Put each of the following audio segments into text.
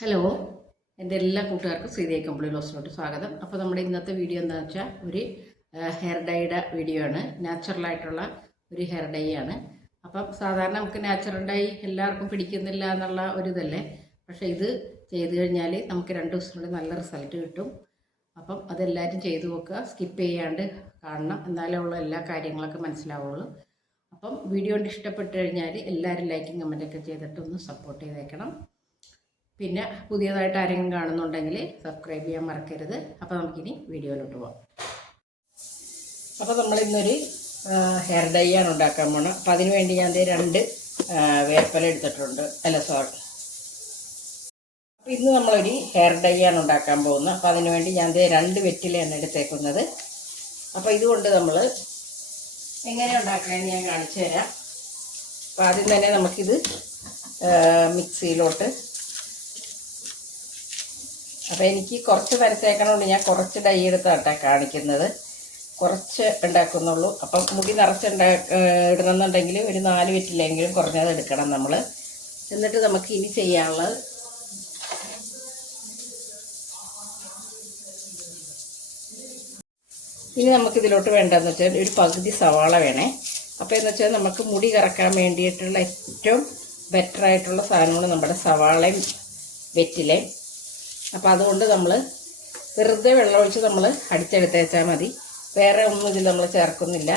Hello, എൻ്റെ എല്ലാ കൂട്ടുകാർക്കും ശ്രീദേവി കമ്പിളി ലോസിലോട്ട് സ്വാഗതം. അപ്പോൾ നമ്മുടെ ഇന്നത്തെ വീഡിയോ എന്താണെന്ന് വെച്ചാൽ ഒരു ഹെയർ ഡൈയുടെ വീഡിയോ ആണ്. നാച്ചുറലായിട്ടുള്ള ഒരു ഹെയർ ഡൈ ആണ്. അപ്പം സാധാരണ നമുക്ക് നാച്ചുറൽ ഡൈ എല്ലാവർക്കും പിടിക്കുന്നില്ല എന്നുള്ള ഒരു ഇതല്ലേ. പക്ഷേ ഇത് ചെയ്ത് കഴിഞ്ഞാൽ നമുക്ക് 2 ദിവസം കൊണ്ട് നല്ല റിസൾട്ട് കിട്ടും. അപ്പം അതെല്ലാവരും ചെയ്തു നോക്കുക, സ്കിപ്പ് ചെയ്യാണ്ട് കാണണം, എന്നാലേ ഉള്ള എല്ലാ കാര്യങ്ങളൊക്കെ മനസ്സിലാവുള്ളൂ. അപ്പം വീഡിയോ കൊണ്ട് ഇഷ്ടപ്പെട്ട് കഴിഞ്ഞാൽ എല്ലാവരും ലൈക്കും കമൻറ്റൊക്കെ ചെയ്തിട്ട് ഒന്ന് സപ്പോർട്ട് ചെയ്തേക്കണം. പിന്നെ പുതിയതായിട്ട് ആരെങ്കിലും കാണുന്നുണ്ടെങ്കിൽ സബ്സ്ക്രൈബ് ചെയ്യാൻ മറക്കരുത്. അപ്പോൾ നമുക്കിനി വീഡിയോയിലോട്ട് പോകാം. അപ്പോൾ നമ്മളിന്നൊരു ഹെയർ ഡൈ ആണ് ഉണ്ടാക്കാൻ പോകണം. അപ്പോൾ അതിന് വേണ്ടി ഞാൻ 2 വേപ്പില എടുത്തിട്ടുണ്ട്. സോറി. അപ്പോൾ ഇന്ന് നമ്മളൊരു ഹെയർ ഡൈ ആണ് ഉണ്ടാക്കാൻ പോകുന്നത്. അപ്പോൾ അതിന് വേണ്ടി ഞാൻ 2 വെറ്റിലയാണ് എടുത്തേക്കുന്നത്. അപ്പോൾ ഇതുകൊണ്ട് നമ്മൾ എങ്ങനെ ഉണ്ടാക്കണമെന്ന് ഞാൻ കാണിച്ചു തരാം. അപ്പോൾ ആദ്യം തന്നെ നമുക്കിത് മിക്സിയിലോട്ട്, അപ്പോൾ എനിക്ക് കുറച്ച് നരച്ചേക്കണോണ്ട് ഞാൻ കുറച്ച് ഡൈ എടുത്താട്ടെ കാണിക്കുന്നത്. കുറച്ച് ഉണ്ടാക്കുന്നുള്ളൂ. അപ്പം മുടി നിറച്ച് ഇടണമെന്നുണ്ടെങ്കിൽ ഒരു 4 വെറ്റിലെങ്കിലും കുറഞ്ഞത് എടുക്കണം നമ്മൾ. എന്നിട്ട് നമുക്ക് ഇനി ചെയ്യാനുള്ളത്, ഇനി നമുക്കിതിലോട്ട് വേണ്ടതെന്ന് വെച്ചാൽ ഒരു പകുതി സവാള വേണേ. അപ്പോൾ എന്ന് വെച്ചാൽ നമുക്ക് മുടി കറക്കാൻ വേണ്ടിയിട്ടുള്ള ഏറ്റവും ബെറ്ററായിട്ടുള്ള സാധനമാണ് നമ്മുടെ സവാളയും വെറ്റിലയും. അപ്പോൾ അതുകൊണ്ട് നമ്മൾ വെറുതെ വെള്ളമൊഴിച്ച് നമ്മൾ അടിച്ചെടുത്തേച്ചാൽ മതി. വേറെ ഒന്നും ഇതിൽ നമ്മൾ ചേർക്കുന്നില്ല.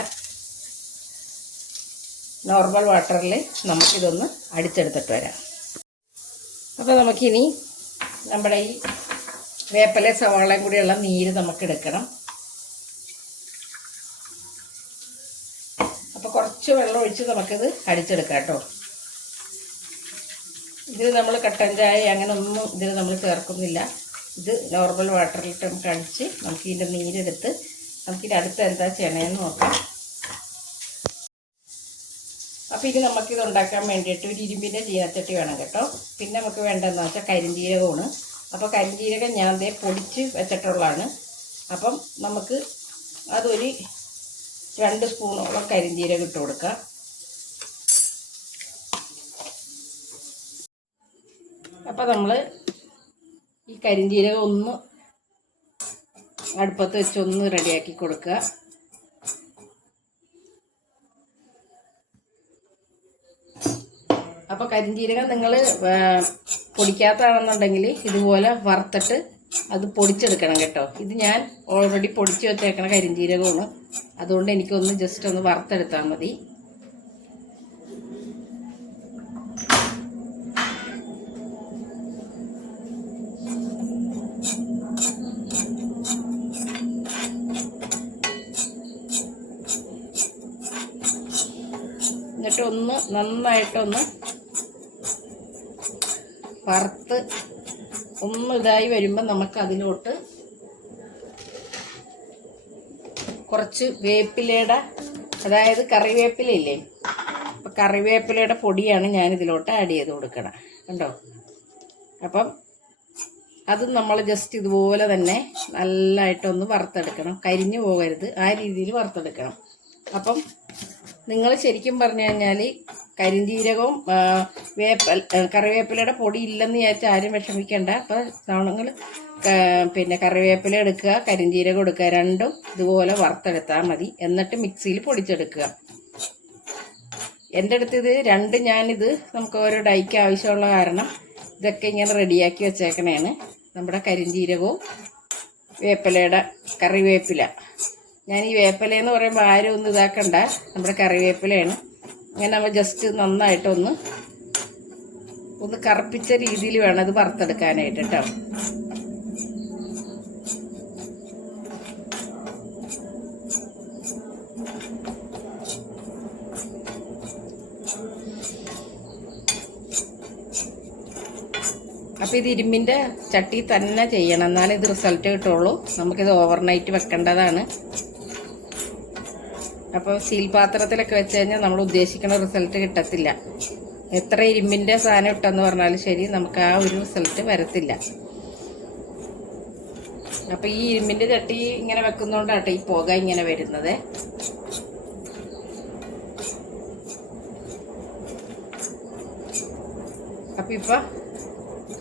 നോർമൽ വാട്ടറിൽ നമുക്കിതൊന്ന് അടിച്ചെടുത്തിട്ട് വരാം. അപ്പോൾ നമുക്കിനി നമ്മുടെ ഈ വേപ്പില സവാളയും കൂടിയുള്ള നീര് നമുക്ക് എടുക്കണം. അപ്പോൾ കുറച്ച് വെള്ളം ഒഴിച്ച് നമുക്കിത് അടിച്ചെടുക്കാം കേട്ടോ. ഇതിൽ നമ്മൾ കട്ടൻ ചായ അങ്ങനെ ഒന്നും ഇതിൽ നമ്മൾ ചേർക്കുന്നില്ല. ഇത് നോർമൽ വാട്ടറിലിട്ട് നമുക്ക് അടിച്ച് നമുക്ക് ഇതിൻ്റെ നീരെടുത്ത് നമുക്കിത് അടുത്ത് എന്താ ചെയ്യണമെന്ന് നോക്കാം. അപ്പോൾ ഇനി നമുക്കിത് ഉണ്ടാക്കാൻ വേണ്ടിയിട്ട് ഒരു ഇരുമ്പിൻ്റെ ചീനച്ചട്ടി വേണം കേട്ടോ. പിന്നെ നമുക്ക് വേണ്ടതെന്ന് വെച്ചാൽ കരിഞ്ജീരകമാണ്. അപ്പോൾ കരിഞ്ജീരകം ഞാൻ പൊടിച്ച് വെച്ചിട്ടുള്ളതാണ്. അപ്പം നമുക്ക് അതൊരു 2 സ്പൂണോളം കരിഞ്ജീരകം ഇട്ട് കൊടുക്കാം. അപ്പോൾ നമ്മൾ ഈ കരിഞ്ജീരകം ഒന്ന് അടുപ്പത്ത് വെച്ചൊന്ന് റെഡിയാക്കി കൊടുക്കുക. അപ്പോൾ കരിഞ്ജീരകം നിങ്ങൾ പൊടിക്കാത്തതാണെന്നുണ്ടെങ്കിൽ ഇതുപോലെ വറുത്തിട്ട് അത് പൊടിച്ചെടുക്കണം കേട്ടോ. ഇത് ഞാൻ ഓൾറെഡി പൊടിച്ച് വെച്ചേക്കണ കരിഞ്ജീരകമാണ്. അതുകൊണ്ട് എനിക്കൊന്ന് ജസ്റ്റ് ഒന്ന് വറുത്തെടുത്താൽ മതി. എന്നിട്ട് ഒന്ന് നന്നായിട്ടൊന്ന് വറുത്ത് ഒന്ന് ഇതായി വരുമ്പോൾ നമുക്ക് അതിലോട്ട് കുറച്ച് വേപ്പിലയുടെ, അതായത് കറിവേപ്പിലയില്ലേ, അപ്പം കറിവേപ്പിലയുടെ പൊടിയാണ് ഞാനിതിലോട്ട് ആഡ് ചെയ്ത് കൊടുക്കണം കണ്ടോ. അപ്പം അതും നമ്മൾ ജസ്റ്റ് ഇതുപോലെ തന്നെ നല്ലതായിട്ടൊന്ന് വറുത്തെടുക്കണം. കരിഞ്ഞു പോകരുത്, ആ രീതിയിൽ വറുത്തെടുക്കണം. അപ്പം നിങ്ങൾ ശരിക്കും പറഞ്ഞു കഴിഞ്ഞാൽ കരിഞ്ജീരകവും കറിവേപ്പിലയുടെ പൊടി ഇല്ലെന്ന് വിചാരിച്ചാൽ ആരും വിഷമിക്കേണ്ട. അപ്പോൾ നിങ്ങൾ പിന്നെ കറിവേപ്പില എടുക്കുക, കരിഞ്ജീരകം എടുക്കുക, രണ്ടും ഇതുപോലെ വറുത്തെടുത്താൽ മതി. എന്നിട്ട് മിക്സിയിൽ പൊടിച്ചെടുക്കുക. എൻ്റെ അടുത്ത് ഇത് 2 ഞാനിത് നമുക്ക് ഓരോ ഡൈക്ക് ആവശ്യമുള്ള കാരണം ഇതൊക്കെ ഇങ്ങനെ റെഡിയാക്കി വെച്ചേക്കണേണ്. നമ്മുടെ കരിഞ്ജീരകവും വേപ്പിലയുടെ കറിവേപ്പില, ഞാൻ ഈ വേപ്പിലയെന്ന് പറയുമ്പോൾ ആരും ഒന്നും ഇതാക്കണ്ട, നമ്മുടെ കറിവേപ്പിലയാണ്. അങ്ങനെ നമ്മൾ ജസ്റ്റ് നന്നായിട്ടൊന്ന് കറുപ്പിച്ച രീതിയിൽ വേണം ഇത് വറുത്തെടുക്കാനായിട്ട് കേട്ടോ. അപ്പോൾ ഇത് ഇരുമ്പിൻ്റെ ചട്ടി തന്നെ ചെയ്യണം, എന്നാലേ ഇത് റിസൾട്ട് കിട്ടുള്ളൂ. നമുക്കിത് ഓവർനൈറ്റ് വെക്കേണ്ടതാണ്. അപ്പോൾ സ്റ്റീൽ പാത്രത്തിലൊക്കെ വെച്ച് കഴിഞ്ഞാൽ നമ്മൾ ഉദ്ദേശിക്കുന്ന റിസൾട്ട് കിട്ടത്തില്ല. എത്ര ഇരുമ്പിൻ്റെ സാധനം ഇട്ടെന്ന് പറഞ്ഞാലും ശരി, നമുക്ക് ആ ഒരു റിസൾട്ട് വരത്തില്ല. അപ്പോൾ ഈ ഇരുമ്പിൻ്റെ ചട്ടി ഇങ്ങനെ വെക്കുന്നതുകൊണ്ടാട്ടെ ഈ പുക ഇങ്ങനെ വരുന്നത്. അപ്പോൾ ഇപ്പോൾ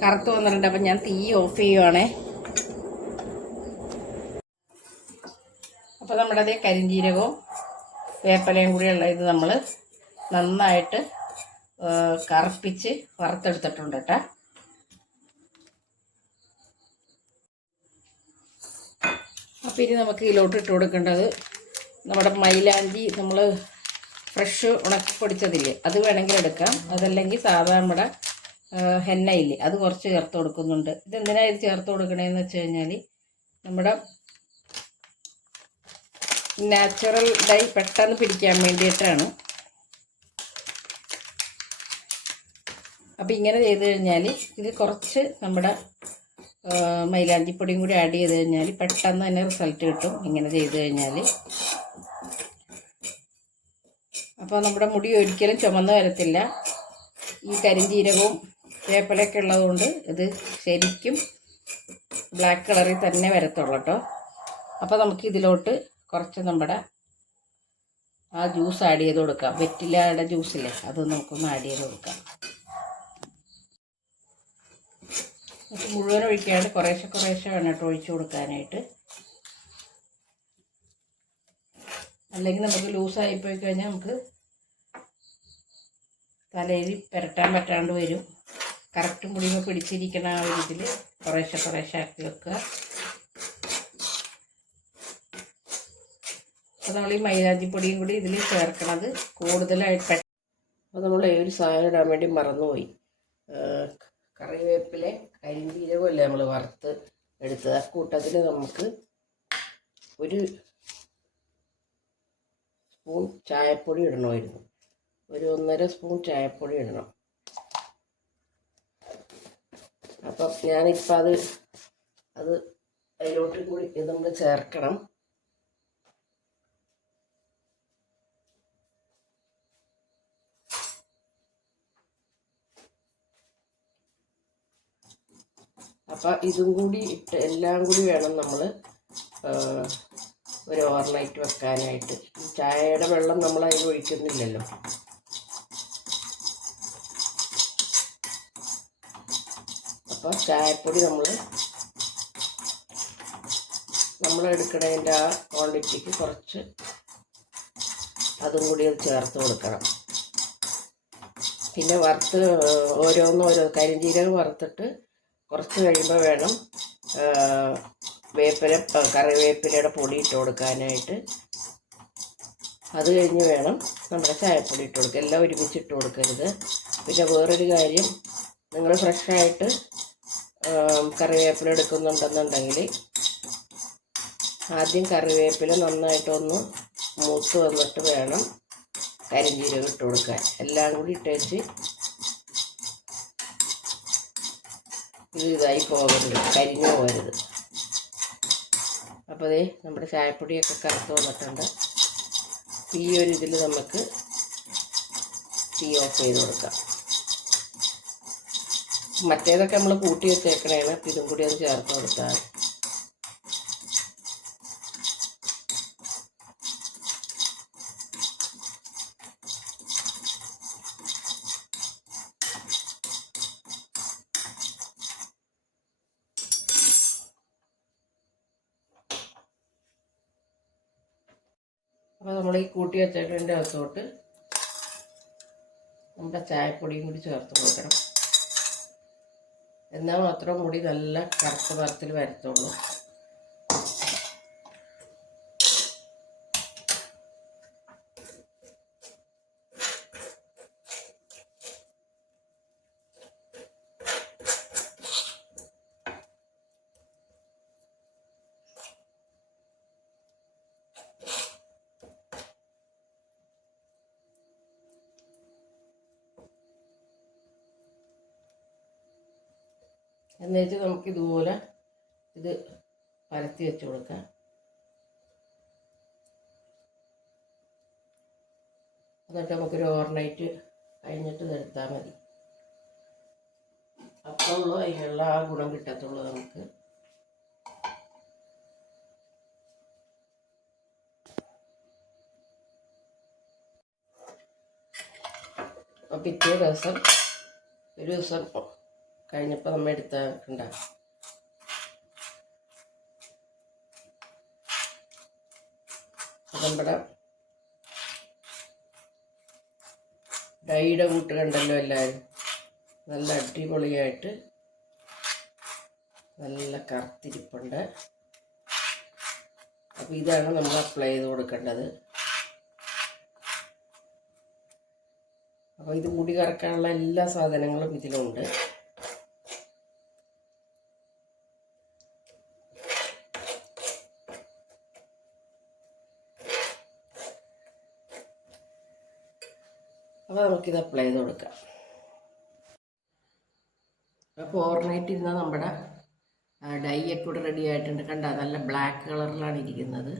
കറുത്ത് വന്നിട്ടുണ്ട്. അപ്പം ഞാൻ തീ ഓഫ് ചെയ്യുവാണേ. അപ്പോൾ നമ്മുടെ അതേ കരിഞ്ജീരകവും വേപ്പിലയും കൂടിയുള്ള ഇത് നമ്മൾ നന്നായിട്ട് കറുപ്പിച്ച് വറുത്തെടുത്തിട്ടുണ്ട് കേട്ടോ. അപ്പോൾ ഇനി നമുക്ക് ഇതിലോട്ട് ഇട്ട് കൊടുക്കേണ്ടത് നമ്മുടെ മൈലാഞ്ചി, നമ്മൾ ഫ്രഷ് ഉണക്കി പൊടിച്ചതില്ലേ അത് വേണമെങ്കിൽ എടുക്കാം. അതല്ലെങ്കിൽ സാധാ നമ്മുടെ ഹെന്നയില്ലേ അത് കുറച്ച് ചേർത്ത് കൊടുക്കുന്നുണ്ട്. ഇതെന്തിനാണ് ഇത് ചേർത്ത് കൊടുക്കണതെന്ന് വെച്ച് കഴിഞ്ഞാൽ നമ്മുടെ നാച്ചുറൽ ഡൈ പെട്ടെന്ന് പിടിക്കാൻ വേണ്ടിയിട്ടാണ്. അപ്പോൾ ഇങ്ങനെ ചെയ്ത് കഴിഞ്ഞാൽ ഇത് കുറച്ച് നമ്മുടെ മൈലാഞ്ചിപ്പൊടിയും കൂടി ആഡ് ചെയ്ത് കഴിഞ്ഞാൽ പെട്ടെന്ന് തന്നെ റിസൾട്ട് കിട്ടും ഇങ്ങനെ ചെയ്ത് കഴിഞ്ഞാൽ. അപ്പോൾ നമ്മുടെ മുടി ഒരിക്കലും ചുമന്ന് വരത്തില്ല. ഈ കരിഞ്ജീരകവും വേപ്പിലയൊക്കെ ഉള്ളതുകൊണ്ട് ഇത് ശരിക്കും ബ്ലാക്ക് കളറിൽ തന്നെ വരത്തുള്ളൂ കേട്ടോ. അപ്പോൾ നമുക്ക് ഇതിലോട്ട് കുറച്ച് നമ്മുടെ ആ ജ്യൂസ് ആഡ് ചെയ്ത് കൊടുക്കാം. വെറ്റിലയുടെ ജ്യൂസില്ലേ അത് നമുക്കൊന്ന് ആഡ് ചെയ്ത് കൊടുക്കാം. നമുക്ക് മുഴുവൻ ഒഴിക്കാണ്ട് കുറേശ്ശെ കുറേശ്ശെ വേണം കേട്ടോ ഒഴിച്ച് കൊടുക്കാനായിട്ട്. അല്ലെങ്കിൽ നമുക്ക് ലൂസായിപ്പോയി കഴിഞ്ഞാൽ നമുക്ക് തലയിൽ പുരട്ടാൻ പറ്റാണ്ട് വരും. കറക്റ്റ് മുടിയുമ്പോൾ പിടിച്ചിരിക്കണ ആ ഒരു ഇതിൽ കുറേശ്ശെ കുറേശ്ശെ ആക്കി വെക്കുക. അപ്പോൾ നമ്മൾ ഈ മൈലാഞ്ചിപ്പൊടിയും കൂടി ഇതിൽ ചേർക്കണത് കൂടുതലായിട്ട്. അപ്പോൾ നമ്മൾ ഒരു സാധനം ഇടാൻ വേണ്ടി മറന്നുപോയി. കറിവേപ്പില കരിഞ്ജീരകമല്ലേ നമ്മൾ വറുത്ത് എടുത്തത്. ആ കൂട്ടത്തിൽ നമുക്ക് ഒരു സ്പൂൺ ചായപ്പൊടി ഇടണമായിരുന്നു. ഒരു 1.5 സ്പൂൺ ചായപ്പൊടി ഇടണം. അപ്പം ഞാനിപ്പോൾ അത് അതിലോട്ട് കൂടി ഇത് നമ്മൾ ചേർക്കണം. അപ്പം ഇതും കൂടി ഇട്ട് എല്ലാം കൂടി വേണം നമ്മൾ ഒരു ഓവർനൈറ്റ് വെക്കാനായിട്ട്. ചായയുടെ വെള്ളം നമ്മൾ അതിൽ ഒഴിക്കുന്നില്ലല്ലോ. അപ്പോൾ ചായപ്പൊടി നമ്മൾ എടുക്കണതിൻ്റെ ആ ക്വാണ്ടിറ്റിക്ക് കുറച്ച് അതും കൂടി ചേർത്ത് കൊടുക്കണം. പിന്നെ ഓരോ കരിഞ്ജീരകം വറുത്തിട്ട് കുറച്ച് കഴിയുമ്പോൾ വേണം കറിവേപ്പിലയുടെ പൊടി ഇട്ട് കൊടുക്കാനായിട്ട്. അത് കഴിഞ്ഞ് വേണം നമ്മുടെ ചായപ്പൊടി ഇട്ട് കൊടുക്കുക. എല്ലാം ഒരുമിച്ച് ഇട്ട് കൊടുക്കരുത്. പിന്നെ വേറൊരു കാര്യം, നിങ്ങൾ ഫ്രഷായിട്ട് കറിവേപ്പില എടുക്കുന്നുണ്ടെന്നുണ്ടെങ്കിൽ ആദ്യം കറിവേപ്പില നന്നായിട്ടൊന്ന് മൂത്ത് വന്നിട്ട് വേണം കരിഞ്ജീരകം ഇട്ട് കൊടുക്കാൻ. എല്ലാം കൂടി ഇട്ടേച്ച് ഇതായി പോകരുത്, കരിഞ്ഞു പോകരുത്. അപ്പോൾ അതേ നമ്മുടെ ചായപ്പൊടിയൊക്കെ കറുത്ത് വന്നിട്ടുണ്ട്. ഈ ഒരു ഇതിൽ നമുക്ക് തീ ഓഫ് ചെയ്ത് കൊടുക്കാം. മറ്റേതൊക്കെ നമ്മൾ കൂട്ടി വെച്ചേക്കണേണ്. അപ്പോൾ ഇതും കൂടി ഒന്ന് ചേർത്ത് കൊടുത്താൽ അപ്പോൾ നമ്മൾ ഈ കൂട്ടി വെച്ചേക്കതിൻ്റെ അകത്തോട്ട് നമ്മുടെ ചായപ്പൊടിയും കൂടി ചേർത്ത് കൊടുക്കണം. എന്നാൽ മാത്രം മുടി നല്ല കറുത്ത നിറത്തിൽ വരത്തുള്ളൂ. എന്നുവെച്ച് നമുക്കിതുപോലെ ഇത് പരത്തി വെച്ച് കൊടുക്കാം. എന്നിട്ട് നമുക്കൊരു ഓവർനൈറ്റ് കഴിഞ്ഞിട്ട് നിർത്താൽ മതി. അപ്പോഴുള്ളൂ അതിനുള്ള ആ ഗുണം കിട്ടത്തുള്ളൂ നമുക്ക്. പിറ്റേ ദിവസം ഒരു ദിവസം കഴിഞ്ഞപ്പോൾ നമ്മൾ എടുത്താക്കണ്ട. നമ്മുടെ ഡൈയുടെ കൂട്ട് കണ്ടല്ലോ എല്ലാവരും. നല്ല അടിപൊളിയായിട്ട് നല്ല കറുത്തിരിപ്പുണ്ട്. അപ്പോൾ ഇതാണ് നമ്മൾ അപ്ലൈ ചെയ്ത് കൊടുക്കേണ്ടത്. അപ്പോൾ ഇത് മുടി കറക്കാനുള്ള എല്ലാ സാധനങ്ങളും ഇതിലുണ്ട്. അപ്പോൾ നമുക്കിത് അപ്ലൈ ചെയ്ത് കൊടുക്കാം. അപ്പോൾ ഓവർനൈറ്റ് ഇരുന്നാൽ നമ്മുടെ ഡൈ ഒക്കെ കൂടെ റെഡി ആയിട്ടുണ്ട്. കണ്ട നല്ല ബ്ലാക്ക് കളറിലാണ് ഇരിക്കുന്നത്.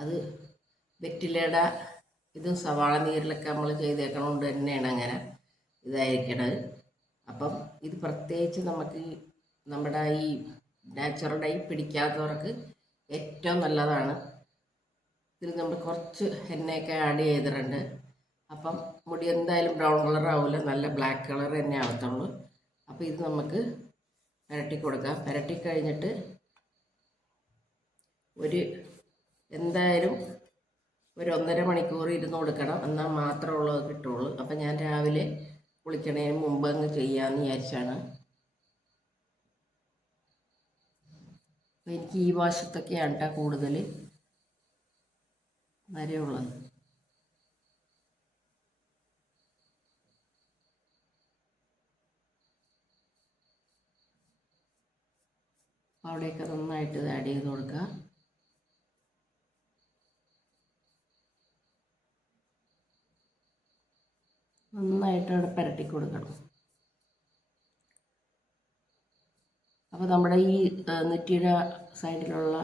അത് വെറ്റിലയുടെ ഇതും സവാള നീരിലൊക്കെ നമ്മൾ ചെയ്തേക്കണോണ്ട് തന്നെയാണ് അങ്ങനെ ഇതായിരിക്കണത്. അപ്പം ഇത് പ്രത്യേകിച്ച് നമുക്ക് നമ്മുടെ ഈ നാച്ചുറൽ ഡൈ പിടിക്കാത്തവർക്ക് ഏറ്റവും നല്ലതാണ്. ഇതിൽ നമ്മൾ കുറച്ച് എണ്ണയൊക്കെ ആഡ് ചെയ്തിട്ടുണ്ട്. അപ്പം മുടി എന്തായാലും ബ്രൗൺ കളർ ആവില്ല, നല്ല ബ്ലാക്ക് കളർ തന്നെ ആവത്തുള്ളൂ. അപ്പോൾ ഇത് നമുക്ക് പുരട്ടി കൊടുക്കാം. പുരട്ടി കഴിഞ്ഞിട്ട് എന്തായാലും ഒരു 1.5 മണിക്കൂർ ഇരുന്ന് കൊടുക്കണം, എന്നാൽ മാത്രമുള്ളത് കിട്ടുള്ളൂ. അപ്പം ഞാൻ രാവിലെ കുളിക്കണതിന് മുമ്പ് അങ്ങ് ചെയ്യാമെന്ന് വിചാരിച്ചാണ്. അപ്പോൾ എനിക്ക് ഈ വശത്തൊക്കെയാണ് കേട്ടോ കൂടുതൽ നരയുള്ളത്. അവിടെയൊക്കെ നന്നായിട്ട് ഇത് ആഡ് ചെയ്ത് കൊടുക്കുക. നന്നായിട്ട് അവിടെ പുരട്ടി കൊടുക്കണം. അപ്പോൾ നമ്മുടെ ഈ നെറ്റിയുടെ സൈഡിലുള്ള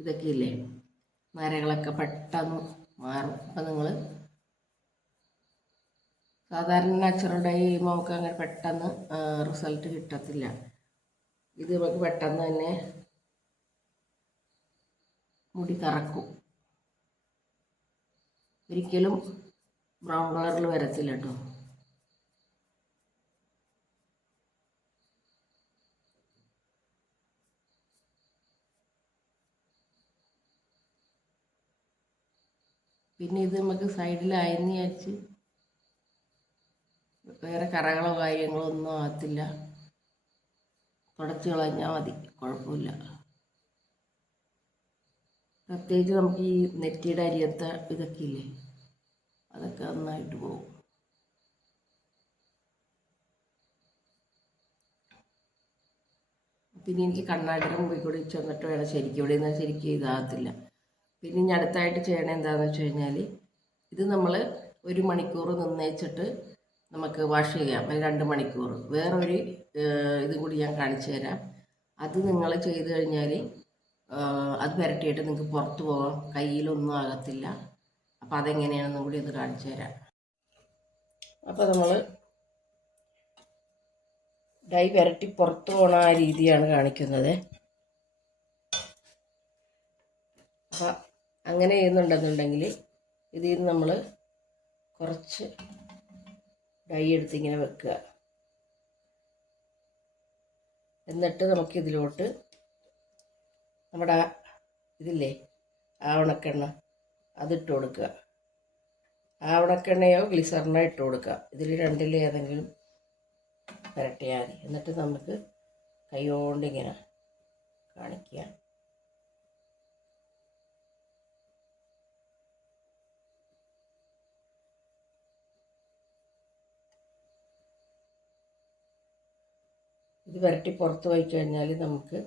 ഇതൊക്കെ ഇല്ലേ, നരകളൊക്കെ പെട്ടെന്ന് മാറും. അപ്പോൾ നിങ്ങൾ സാധാരണ നാച്ചുറൽ ഡൈ ചെയ്യുമ്പോൾ നമുക്ക് അങ്ങനെ പെട്ടെന്ന് റിസൾട്ട് കിട്ടത്തില്ല. ഇത് നമുക്ക് പെട്ടെന്ന് തന്നെ മുടി കറക്കും. ഒരിക്കലും ബ്രൗൺ കളറിൽ വരത്തില്ല കേട്ടോ. പിന്നെ ഇത് നമുക്ക് സൈഡിലായെന്ന് വിചാരിച്ച് വേറെ കറകളോ കാര്യങ്ങളോ ഒന്നും ആകത്തില്ല. തുടച്ച് കളഞ്ഞാൽ മതി, കുഴപ്പമില്ല. പ്രത്യേകിച്ച് നമുക്ക് ഈ നെറ്റിയുടെ അരിയത്ത ഇതൊക്കെ ഇല്ലേ, അതൊക്കെ നന്നായിട്ട് പോകും. പിന്നെ എനിക്ക് കണ്ണാടിയുടെ മുമ്പിൽ കൂടി ചെന്നിട്ട് വേണം ശരിക്കും. ഇവിടെ നിന്ന് ശരിക്കും ഇതാകത്തില്ല. പിന്നെ ഇനി അടുത്തായിട്ട് ചെയ്യണത് എന്താണെന്ന് വെച്ച് കഴിഞ്ഞാൽ, ഇത് നമ്മൾ 1 മണിക്കൂർ നിന്നേച്ചിട്ട് നമുക്ക് വാഷ് ചെയ്യാം. 2 മണിക്കൂർ. വേറൊരു ഇത് കൂടി ഞാൻ കാണിച്ചു തരാം. അത് നിങ്ങൾ ചെയ്ത് കഴിഞ്ഞാൽ അത് പുരട്ടിയിട്ട് നിങ്ങൾക്ക് പുറത്ത് പോകാം, കയ്യിലൊന്നും ആകത്തില്ല. അപ്പോൾ അതെങ്ങനെയാണെന്നും കൂടി ഒന്ന് കാണിച്ചു തരാം. അപ്പോൾ നമ്മൾ ഡൈ പുരട്ടി പുറത്ത് പോകണ ആ രീതിയാണ് കാണിക്കുന്നത്. അപ്പോൾ അങ്ങനെ ചെയ്യുന്നുണ്ടെന്നുണ്ടെങ്കിൽ ഇതിൽ നിന്ന് നമ്മൾ കുറച്ച് ഡൈ എടുത്തിങ്ങനെ വെക്കുക. എന്നിട്ട് നമുക്കിതിലോട്ട് നമ്മുടെ ഇതില്ലേ ആവണക്കെണ്ണ അതിട്ട് കൊടുക്കുക. ആവണക്കെണ്ണയോ ഗ്ലിസറിനോ ഇട്ട് കൊടുക്കുക. ഇതിൽ രണ്ടിൽ ഏതെങ്കിലും പുരട്ടിയാൽ മതി. എന്നിട്ട് നമുക്ക് കൈകൊണ്ടിങ്ങനെ കാണിക്കുക. ഇത് പുരട്ടി പുറത്ത് പോയി കഴിഞ്ഞാൽ നമുക്ക്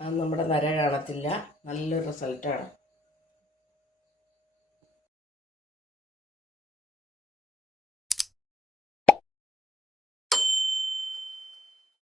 നമ്മുടെ നര കാണത്തില്ല. നല്ലൊരു റിസൾട്ടാണ്.